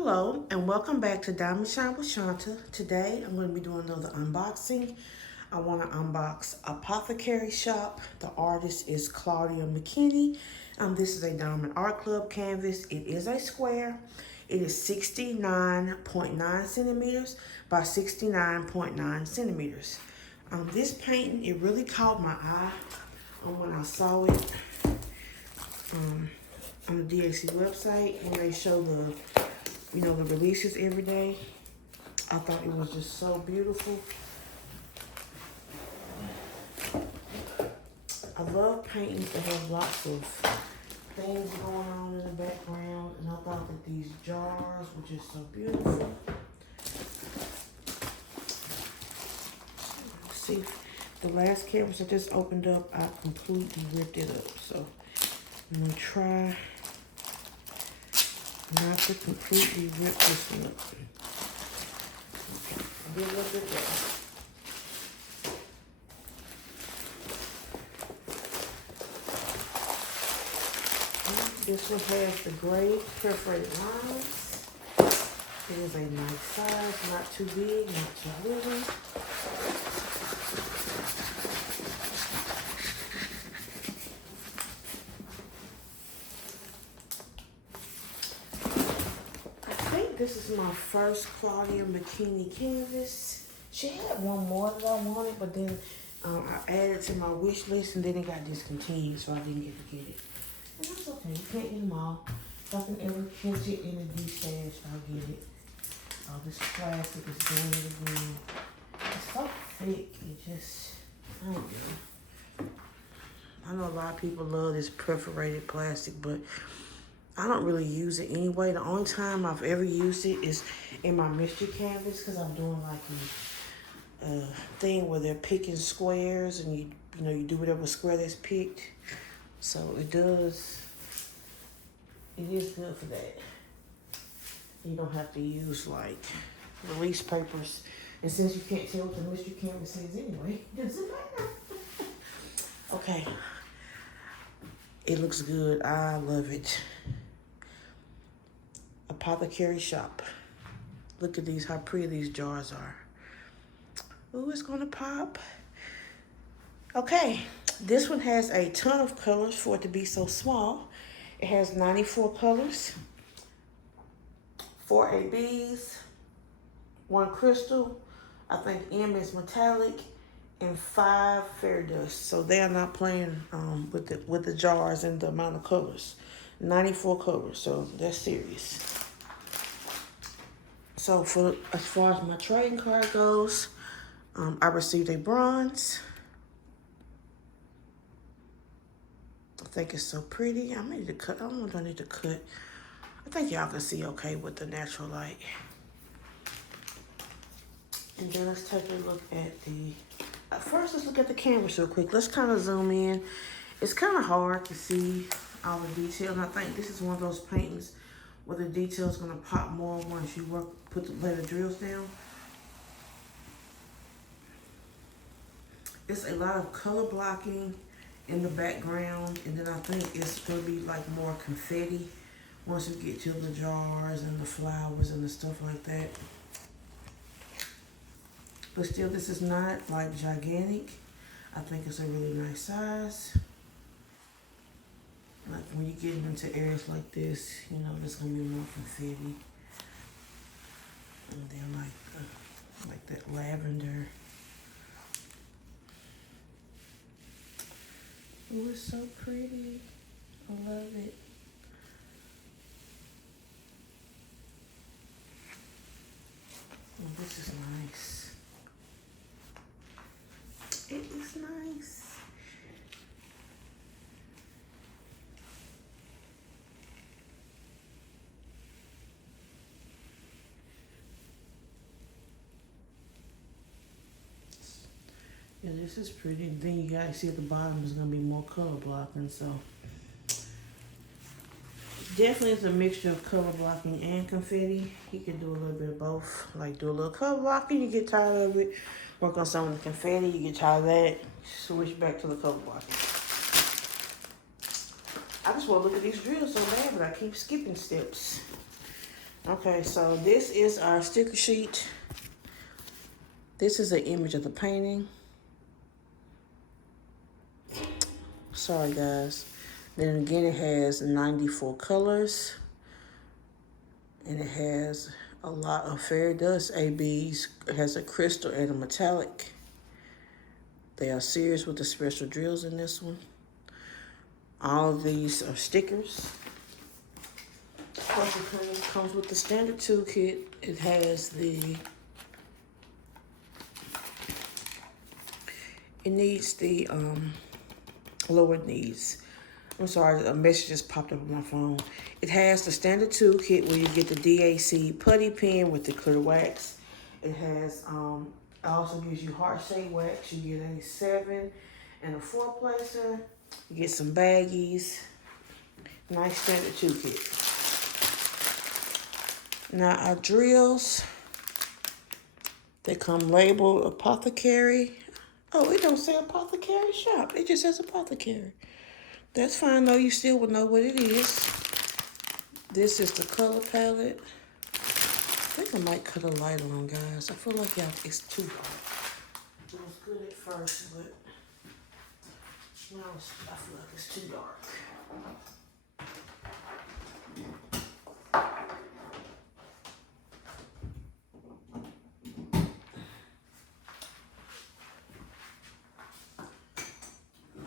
Hello and welcome back to Diamond Shine with Shanta. Today I'm going to be doing another unboxing. I want to unbox Apothecary Shop. The artist is Claudia McKinney. This is a Diamond Art Club canvas. It is a square. It is 69.9 centimeters by 69.9 centimeters. This painting, it really caught my eye when I saw it on the DXC website when they show the releases every day. I thought it was just so beautiful. I love paintings that have lots of things going on in the background, and I thought that these jars were just so beautiful. See, the last canvas I just opened up, I completely ripped it up. So I'm gonna try not to completely rip this one up. Okay, I did a little bit there. This one has the gray perforated lines. It is a nice size, not too big, not too little. This is my first Claudia McKinney canvas. She had one more that I wanted, but then I added to my wish list and then it got discontinued, so I didn't get to get it. And that's okay, you can't get them all. If I can ever catch it in a D-stash, I'll get it. Oh, this plastic is doing it again. It's so thick, it just, I don't know. I know a lot of people love this perforated plastic, but I don't really use it anyway. The only time I've ever used it is in my mystery canvas because I'm doing like a thing where they're picking squares and you do whatever square that's picked. So it is good for that. You don't have to use like release papers. And since you can't tell what the mystery canvas is anyway, it doesn't matter. Okay. It looks good. I love it. Apothecary Shop. Look at these, how pretty these jars are. Ooh, it's gonna pop. Okay, this one has a ton of colors for it to be so small. It has 94 colors, 4 ABs, 1 crystal, I think M is metallic, and 5 fairy dust. So they are not playing with the jars and the amount of colors. 94 colors, so that's serious. So as far as my trading card goes, I received a bronze. I think it's so pretty. I need to cut. I don't know if I need to cut. I think y'all can see okay with the natural light. And then let's take a look at first let's look at the canvas real quick. Let's kind of zoom in. It's kind of hard to see all the detail, and I think this is one of those paintings where the detail is going to pop more once you lay the drills down. It's a lot of color blocking in the background, and then I think it's going to be like more confetti once you get to the jars and the flowers and the stuff like that. But still, this is not like gigantic. I think it's a really nice size. Like when you get into areas like this, there's gonna be more confetti. And then like that lavender. Oh, it's so pretty. I love it. Oh, this is nice. It is nice. Yeah, this is pretty. And then you guys see at the bottom is going to be more color blocking. So definitely it's a mixture of color blocking and confetti. You can do a little bit of both. Like do a little color blocking, you get tired of it. Work on some of the confetti, you get tired of that. Switch back to the color blocking. I just want to look at these drills so bad, but I keep skipping steps. Okay, so this is our sticker sheet. This is an image of the painting. Sorry, guys. Then again, it has 94 colors. And it has a lot of fairy dust, ABs. It has a crystal and a metallic. They are serious with the special drills in this one. All of these are stickers. Plus, it comes with the standard toolkit. It has it needs the lower needs. I'm sorry, a message just popped up on my phone. It has the standard toolkit where you get the DAC putty pen with the clear wax. It has, it also gives you heart-shaped wax. You get a 7 and a 4-placer. You get some baggies. Nice standard toolkit. Now our drills, they come labeled Apothecary. Oh, it don't say Apothecary shop. It just says Apothecary. That's fine though, you still would know what it is. This is the color palette. I think I might cut a light on, guys. I feel like it's too dark. It was good at first, but now I feel like it's too dark.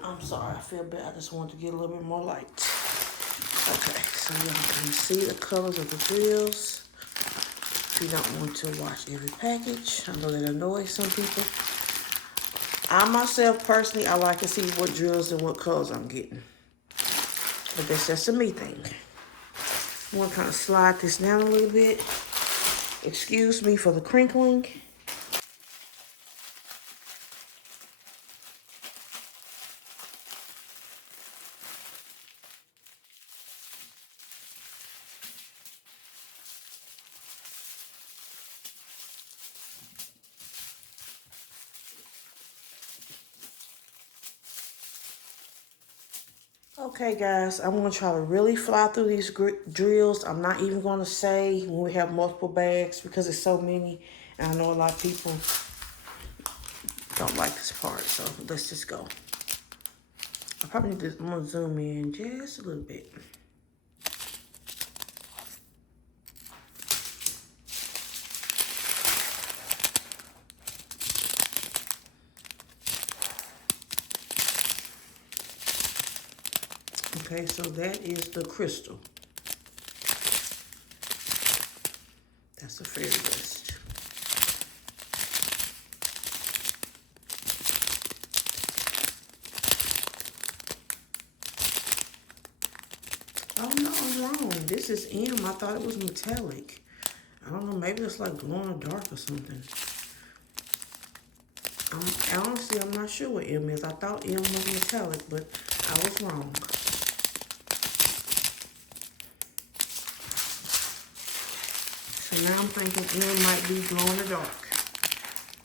I'm sorry, I feel bad. I just wanted to get a little bit more light. Okay, so y'all can see the colors of the drills. If you don't want to watch every package, I know that annoys some people. I myself, personally, I like to see what drills and what colors I'm getting. But that's just a me thing. I want to kind of slide this down a little bit. Excuse me for the crinkling. Okay, guys, I'm going to try to really fly through these drills. I'm not even going to say when we have multiple bags because it's so many. And I know a lot of people don't like this part, so let's just go. I probably need to, I'm going to zoom in just a little bit. Okay, so that is the crystal. That's a fairy dust. Oh no, I'm wrong. This is M. I thought it was metallic. I don't know, maybe it's like glow in the dark or something. Honestly, I'm not sure what M is. I thought M was metallic, but I was wrong. So now I'm thinking M might be glow in the dark.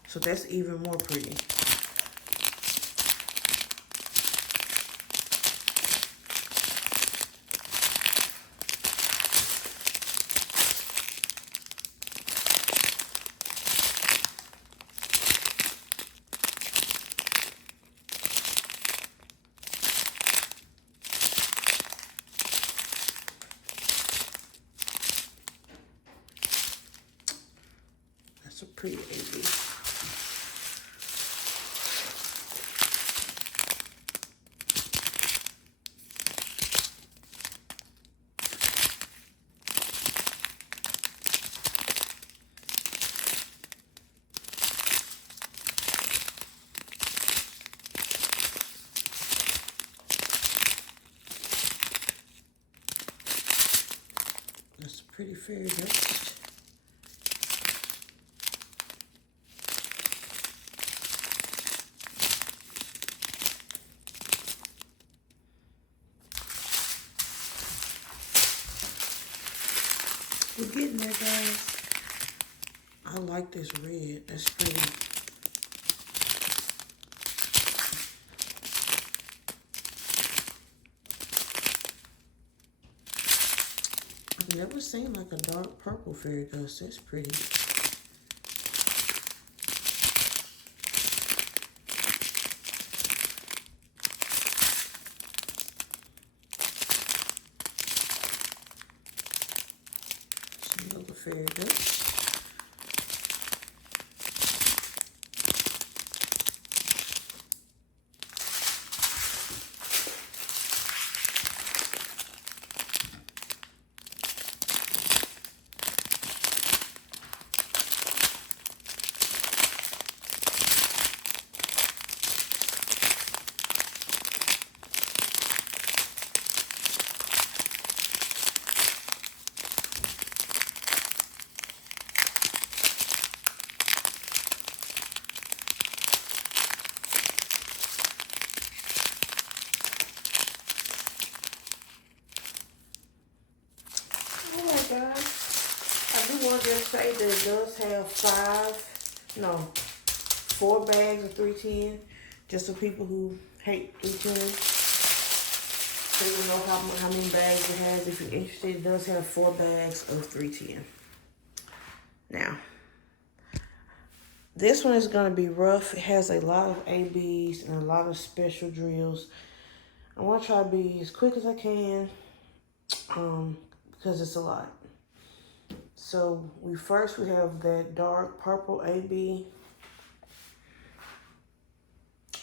So that's even more pretty. That's a pretty AB. That's a pretty fairy dust. We're getting there, guys. I like this red. That's pretty. never seen like a dark purple fairy dust. That's pretty. Some other fairy dust. I do want to just say that it does have 4 bags of 310, just for people who hate 310. So you know how many bags it has. If you're interested, it does have 4 bags of 310. Now, this one is going to be rough. It has a lot of ABs and a lot of special drills. I want to try to be as quick as I can because it's a lot. So we have that dark purple AB.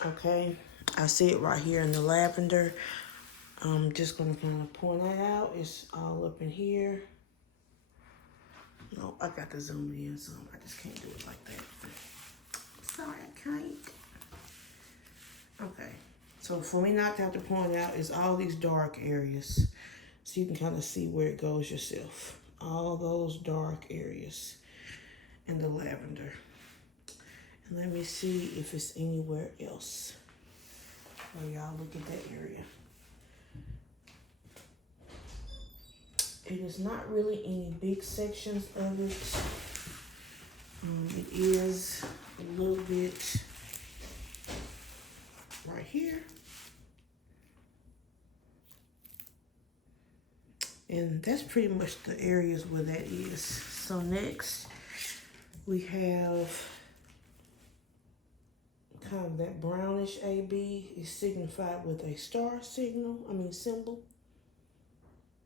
Okay, I see it right here in the lavender. I'm just gonna kind of point that out. It's all up in here. No, I got to zoom in some. I just can't do it like that. Sorry, I can't. Okay, so for me not to have to point out is all these dark areas. So you can kind of see where it goes yourself. All those dark areas in the lavender. And let me see if it's anywhere else. Oh, y'all look at that area. It is not really any big sections of it. It is a little bit right here. And that's pretty much the areas where that is. So next, we have kind of that brownish AB is signified with a star symbol.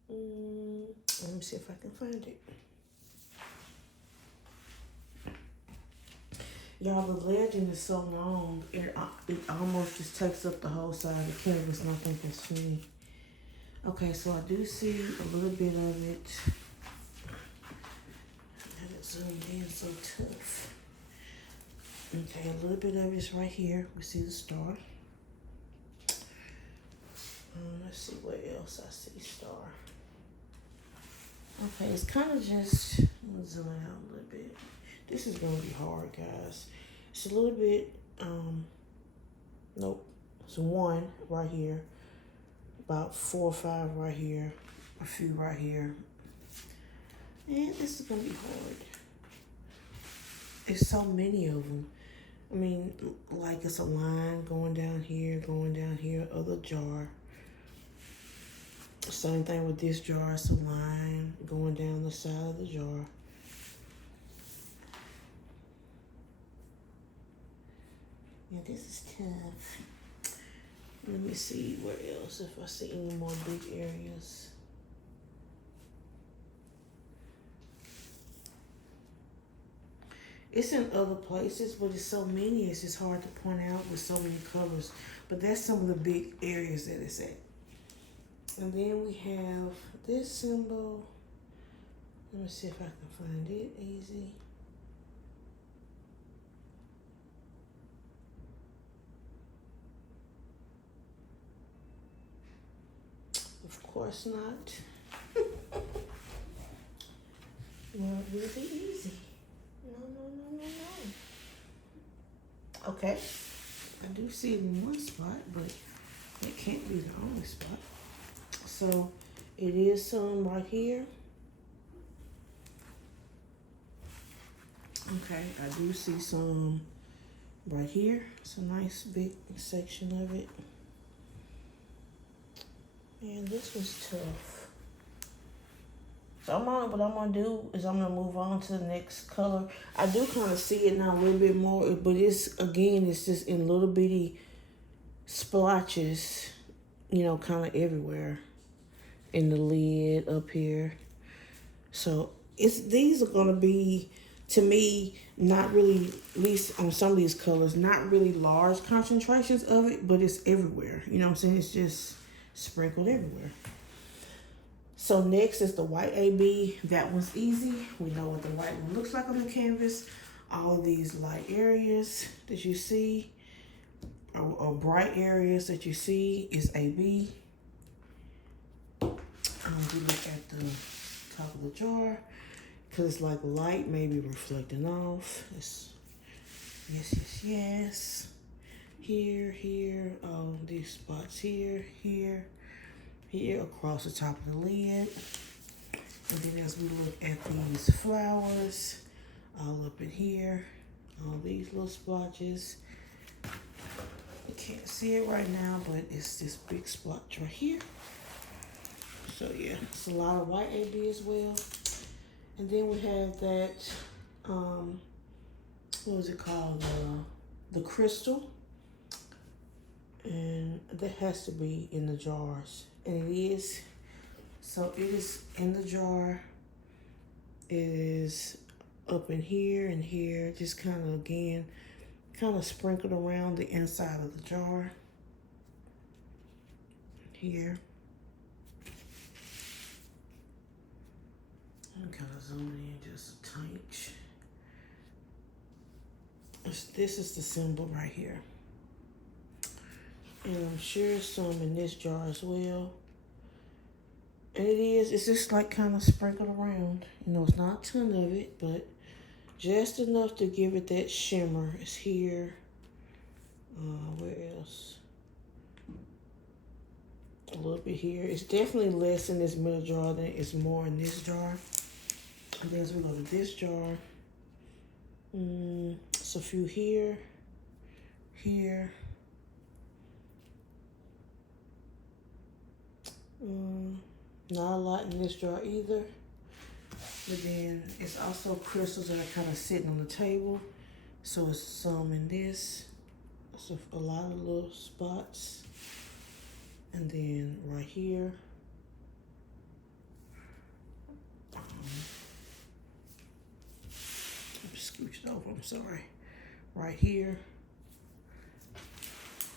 Let me see if I can find it. Y'all, the legend is so long, it almost just takes up the whole side of the canvas, and I think that's funny. Okay, so I do see a little bit of it. I had it zoomed in so tough. Okay, a little bit of it is right here. We see the star. Let's see where else I see star. Okay, it's kind of just, I'm gonna zoom out a little bit. This is gonna be hard, guys. It's a little bit, nope. It's 1 right here. About 4 or 5 right here. A few right here. And this is gonna be hard. There's so many of them. I mean, like it's a line going down here, other jar. Same thing with this jar, it's a line going down the side of the jar. Yeah, this is tough. Let me see where else, if I see any more big areas. It's in other places, but it's so many, it's just hard to point out with so many colors. But that's some of the big areas that it's at. And then we have this symbol. Let me see if I can find it easy. Of course not. Well, it will be easy. No. Okay. I do see it in one spot, but it can't be the only spot. So it is some right here. Okay, I do see some right here. It's a nice big section of it. And this was tough. So what I'm gonna do is I'm gonna move on to the next color. I do kind of see it now a little bit more, but it's just in little bitty splotches, kind of everywhere in the lid up here. So these are gonna be, to me, not really, at least on some of these colors, not really large concentrations of it, but it's everywhere. You know what I'm saying? It's just sprinkled everywhere. So next is the white AB. That one's easy. We know what the white one looks like on the canvas. All of these light areas that you see, or bright areas that you see, is AB. We look at the top of the jar, because it's like light maybe reflecting off. It's yes. Here, these spots here, across the top of the lid. And then as we look at these flowers, all up in here, all these little splotches. You can't see it right now, but it's this big splotch right here. So yeah, it's a lot of white AB as well. And then we have that, what was it called? The crystal. And that has to be in the jars. And it is. So it is in the jar. It is up in here and here. Just kind of sprinkled around the inside of the jar. Here. I'm kind of zooming in just a touch. This is the symbol right here. And I'm sure some in this jar as well. And it's just like kind of sprinkled around. It's not a ton of it, but just enough to give it that shimmer. It's here. Where else? A little bit here. It's definitely less in this middle jar than it's more in this jar. And then as we go to this jar, it's a few here. Not a lot in this jar either. But then it's also crystals that are kind of sitting on the table. So it's some in this. So a lot of little spots. And then right here. Scooch it over, I'm sorry. Right here.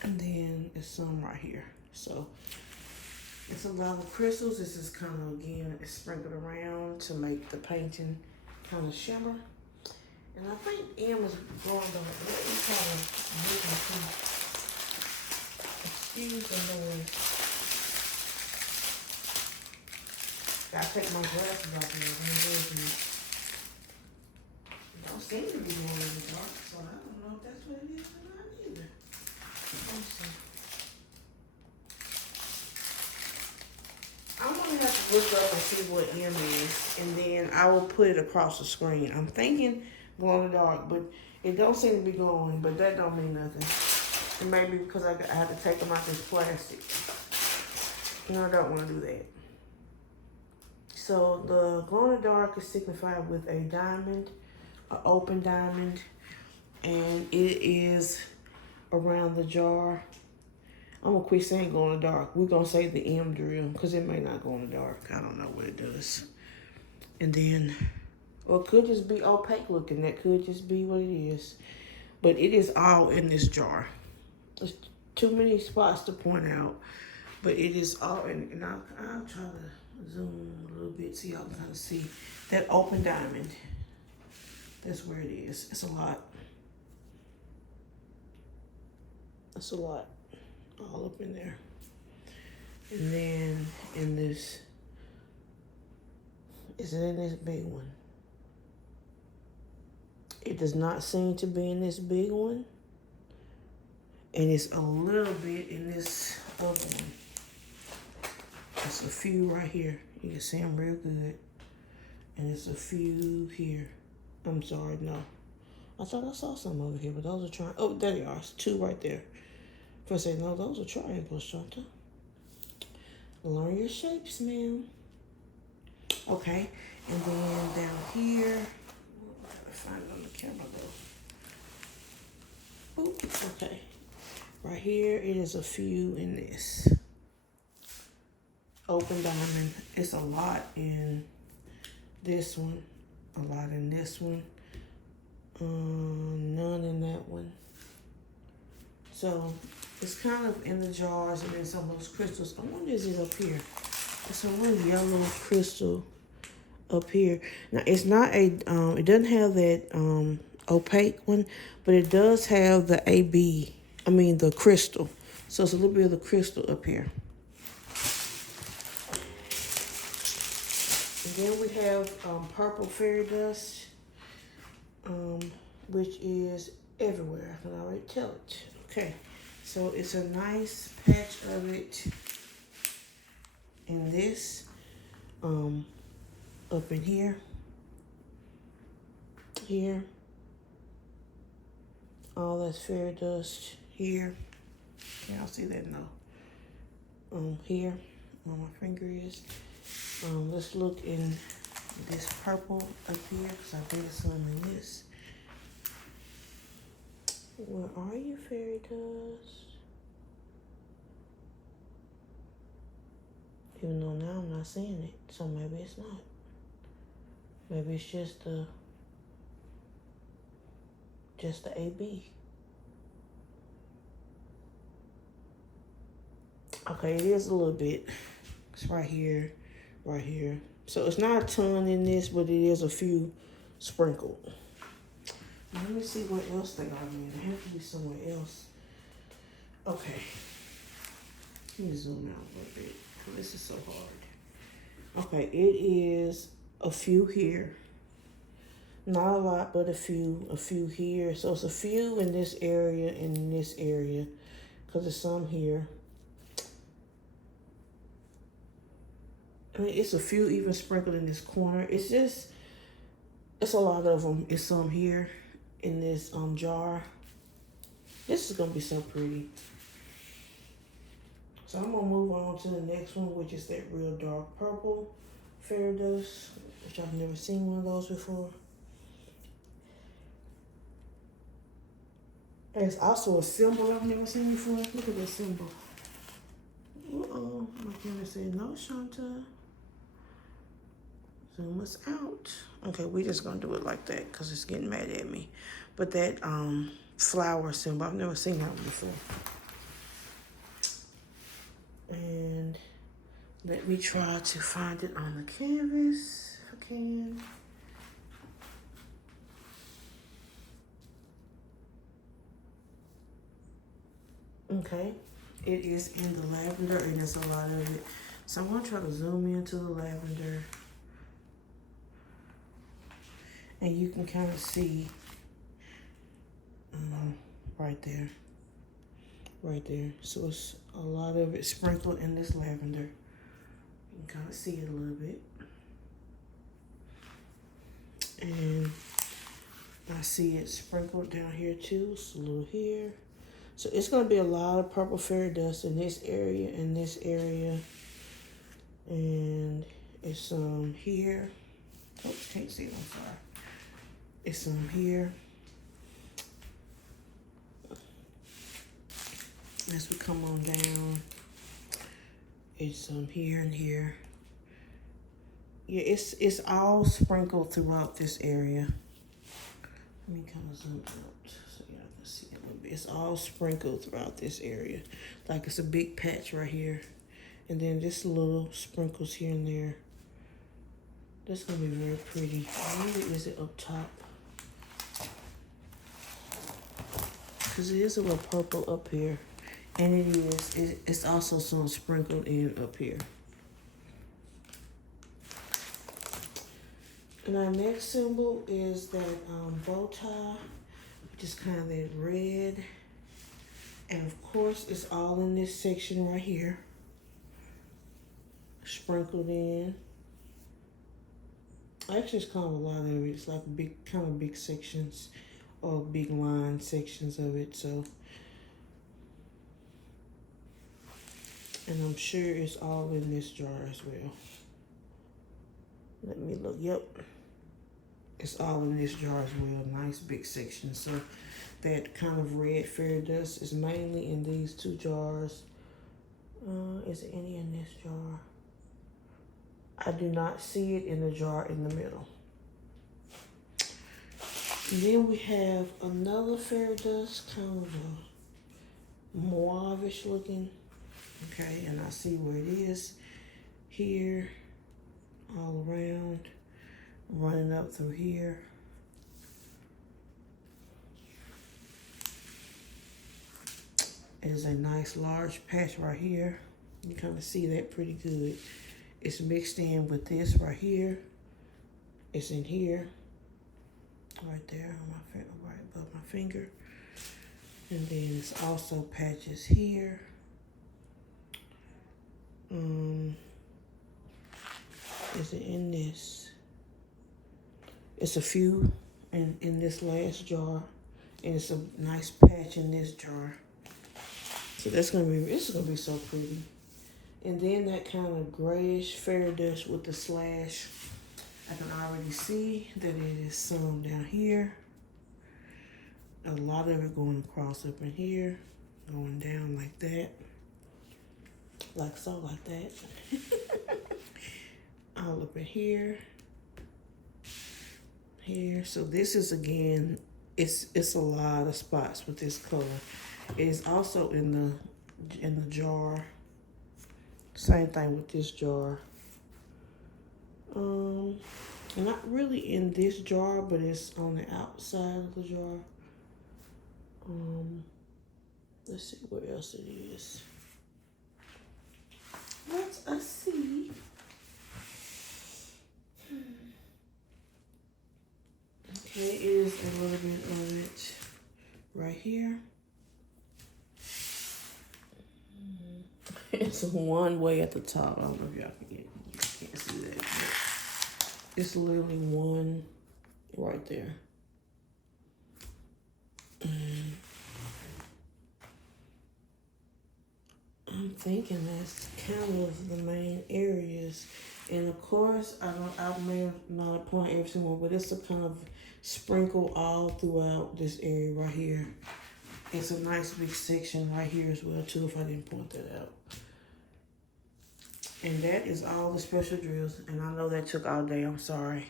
And then there's some right here. So it's a lot of crystals. This is kind of, again, it's sprinkled around to make the painting kind of shimmer. And I think M is going to, let me try to make my teeth. Excuse the noise. Gotta take my glasses off here. It don't seem to be going in the dark, so I don't know if that's what it is or not either. Let me see. I'm gonna have to look up and see what M is, and then I will put it across the screen. I'm thinking glow in the dark, but it don't seem to be glowing, but that don't mean nothing. It may be because I have to take them out this plastic. I don't want to do that. So the glow in the dark is signified with a diamond, an open diamond, and it is around the jar. I'm gonna quit saying glow in the dark. We're gonna say the M drill because it may not go in the dark. I don't know what it does. And then, or it could just be opaque looking. That could just be what it is. But it is all in this jar. There's too many spots to point out, but it is all in. And I'll try to zoom a little bit so y'all can kind of see that open diamond. That's where it is. It's a lot. That's a lot. All up in there. And then in this, is it in this big one? It does not seem to be in this big one. And it's a little bit in this other one. It's a few right here. You can see them real good. And it's a few here. I'm sorry, no. I thought I saw some over here, but those are triangles. Oh, there they are. It's two right there. First say, no, those are triangles, Shanta. Learn your shapes, ma'am. Okay, and then down here, I gotta find it on the camera though. Ooh, okay, right here it is a few in this open diamond. It's a lot in this one, a lot in this one, none in that one. So it's kind of in the jars and then some of those crystals. I wonder is it up here? It's a little yellow crystal up here. Now it's not a it doesn't have that opaque one, but it does have the the crystal. So it's a little bit of the crystal up here. And then we have purple fairy dust, which is everywhere. I can already tell it. Okay, so it's a nice patch of it in this, up in here, all that's fairy dust here. Can y'all see that? No. Here, where my finger is. Let's look in this purple up here, because I think it's some in this. Where are you, fairy dust? Even though now I'm not seeing it, so maybe it's not. Maybe it's just the AB. Okay, it is a little bit. It's right here, right here. So it's not a ton in this, but it is a few sprinkled. Now, let me see what else they are in. They have to be somewhere else. Okay. Let me zoom out a little bit. This is so hard. Okay, it is a few here. Not a lot, but a few here. So it's a few in this area and in this area, because there's some here. I mean, it's a few even sprinkled in this corner. It's a lot of them. It's some here in this jar. This is gonna be so pretty. So I'm gonna move on to the next one, which is that real dark purple fairy dust, which I've never seen one of those before. There's also a symbol I've never seen before. Look at this symbol. Uh-oh, my camera said no, Shanta. Zoom us out. Okay, we just gonna do it like that because it's getting mad at me. But that flower symbol, I've never seen that one before. And let me try to find it on the canvas if I can. Okay, it is in the lavender and there's a lot of it. So I'm gonna try to zoom into the lavender. And you can kind of see right there. Right there. So it's a lot of it sprinkled in this lavender. You can kind of see it a little bit. And I see it sprinkled down here too. It's a little here. So it's going to be a lot of purple fairy dust in this area and this area. And it's here. Oops, can't see it, I'm sorry. It's here. As we come on down, it's here and here. Yeah, it's all sprinkled throughout this area. Let me kind of zoom out so y'all can see a little bit. It's all sprinkled throughout this area. Like it's a big patch right here. And then just little sprinkles here and there. That's gonna be very pretty. Where is it up top? Because it is a little purple up here. And it's also some sprinkled in up here. And our next symbol is that bow tie, which is kind of that red. And of course, it's all in this section right here. Sprinkled in. Actually, it's kind of a lot of it. It's like big sections or big line sections of it. So, and I'm sure it's all in this jar as well. Let me look. Yep. It's all in this jar as well. Nice big section. So that kind of red fairy dust is mainly in these two jars. Is there any in this jar? I do not see it in the jar in the middle. And then we have another fairy dust, kind of a mauve-ish looking. Okay, and I see where it is. Here, all around, running up through here. It is a nice large patch right here. You kind of see that pretty good. It's mixed in with this right here. It's in here, right there on my finger, right above my finger. And then it's also patches here. Is it in this? It's a few in this last jar, and it's a nice patch in this jar. So this is gonna be so pretty. And then that kind of grayish fairy dust with the slash. I can already see that it is some down here. A lot of it going across up in here, going down like that. Like so, like that. All up in here. Here. So this is, again, it's a lot of spots with this color. It is also in the jar. Same thing with this jar. Not really in this jar, but it's on the outside of the jar. Let's see where else it is. Let us see. Okay, it is a little bit of it right here. It's one way at the top. I don't know if y'all can't see that. But it's literally one right there. I'm thinking that's kind of the main areas. And of course, I may not have pointed every single one, but it's a kind of sprinkle all throughout this area right here. It's a nice big section right here as well too, if I didn't point that out. And that is all the special drills. And I know that took all day, I'm sorry.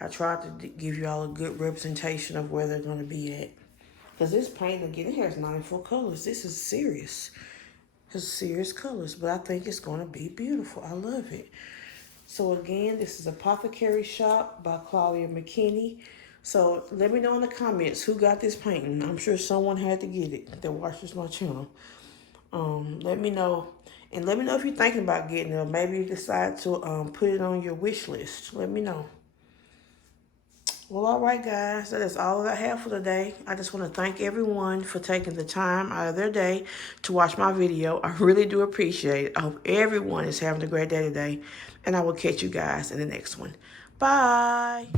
I tried to give you all a good representation of where they're gonna be at. Because this paint, again, it has 94 colors. This is serious. It's serious colors, but I think it's gonna be beautiful. I love it. So again, this is Apothecary Shop by Claudia McKinney. So let me know in the comments who got this painting. I'm sure someone had to get it that watches my channel. Let me know. And let me know if you're thinking about getting it, or maybe you decide to put it on your wish list. Let me know. Well, all right, guys. That is all that I have for today. I just want to thank everyone for taking the time out of their day to watch my video. I really do appreciate it. I hope everyone is having a great day today. And I will catch you guys in the next one. Bye.